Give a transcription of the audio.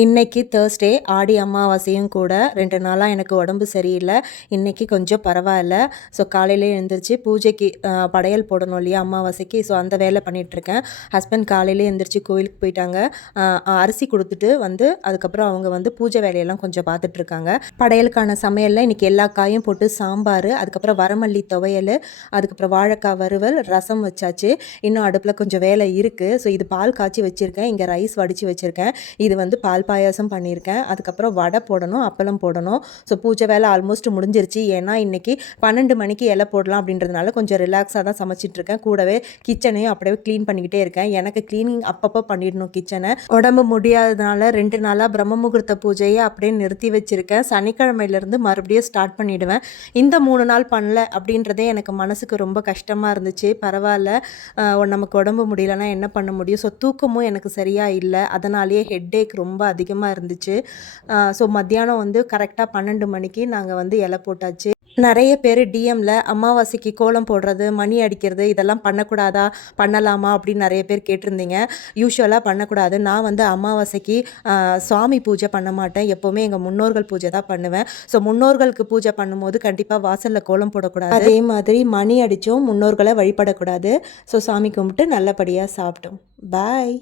இன்னைக்கு தேர்ஸ்டே ஆடி அமாவாசையும் கூட 2 நாளா எனக்கு உடம்பு சரியில்ல. இன்னைக்கு கொஞ்சம் பரவாயில்ல. ஸோ காலையிலே எழுந்திரிச்சு பூஜைக்கு படையல் போடணும் இல்லையா அமாவாசைக்கு. ஸோ அந்த வேலை பண்ணிகிட்ருக்கேன். ஹஸ்பண்ட் காலையிலே எழுந்திரிச்சு கோயிலுக்கு போயிட்டாங்க. அரிசி கொடுத்துட்டு வந்து அதுக்கப்புறம் அவங்க வந்து பூஜை வேலையெல்லாம் கொஞ்சம் பார்த்துட்ருக்காங்க. படையலுக்கான சமையலில் இன்றைக்கி எல்லா காயும் போட்டு சாம்பார், அதுக்கப்புறம் வரமல்லி துவையல், அதுக்கப்புறம் வாழைக்காய் வறுவல், ரசம் வச்சாச்சு. இன்னும் அடுப்பில் கொஞ்சம் வேலை இருக்குது. ஸோ இது பால் காய்ச்சி வச்சுருக்கேன். இங்கே ரைஸ் வடித்து வச்சுருக்கேன். இது வந்து பால் பாயாசம் பண்ணியிருக்கேன். அதுக்கப்புறம் வடை போடணும், அப்பளம் போடணும். ஸோ பூஜை வேலை ஆல்மோஸ்ட் முடிஞ்சிருச்சு. ஏன்னா இன்றைக்கி 12 மணிக்கு இலை போடலாம் அப்படின்றதுனால கொஞ்சம் ரிலாக்ஸாக தான் சமைச்சிட்ருக்கேன். கூடவே கிச்சனையும் அப்படியே க்ளீன் பண்ணிக்கிட்டே இருக்கேன். எனக்கு க்ளீனிங் அப்பப்போ பண்ணிடணும் கிச்சனை. உடம்பு முடியாததுனால 2 நாளாக பிரம்ம முகூர்த்த பூஜையை அப்படியே நிறுத்தி வச்சுருக்கேன். சனிக்கிழமையிலேருந்து மறுபடியும் ஸ்டார்ட் பண்ணிவிடுவேன். இந்த 3 நாள் பண்ணல அப்படின்றதே எனக்கு மனசுக்கு ரொம்ப கஷ்டமாக இருந்துச்சு. பரவாயில்ல, நமக்கு உடம்பு முடியலன்னா என்ன பண்ண முடியும். ஸோ தூக்கமும் எனக்கு சரியாக இல்லை. அதனாலேயே ஹெட்டேக் ரொம்ப அதிகமாக இருந்துச்சு. ஸோ மத்தியானம் வந்து கரெக்டாக 12 மணிக்கு நாங்கள் வந்து இலை போட்டாச்சு. நிறைய பேர் டிஎம்மில் அமாவாசைக்கு கோலம் போடுறது, மணி அடிக்கிறது இதெல்லாம் பண்ணக்கூடாதா, பண்ணலாமா அப்படின்னு நிறைய பேர் கேட்டிருந்தீங்க. யூஸ்வலாக பண்ணக்கூடாது. நான் வந்து அமாவாசைக்கு சுவாமி பூஜை பண்ண மாட்டேன். எப்போவுமே எங்கள் முன்னோர்கள் பூஜை தான் பண்ணுவேன். ஸோ முன்னோர்களுக்கு பூஜை பண்ணும்போது கண்டிப்பாக வாசலில் கோலம் போடக்கூடாது. அதே மாதிரி மணி அடித்தும் முன்னோர்களை வழிபடக்கூடாது. ஸோ சாமி கும்பிட்டு நல்லபடியாக சாப்பிட்டோம். பாய்.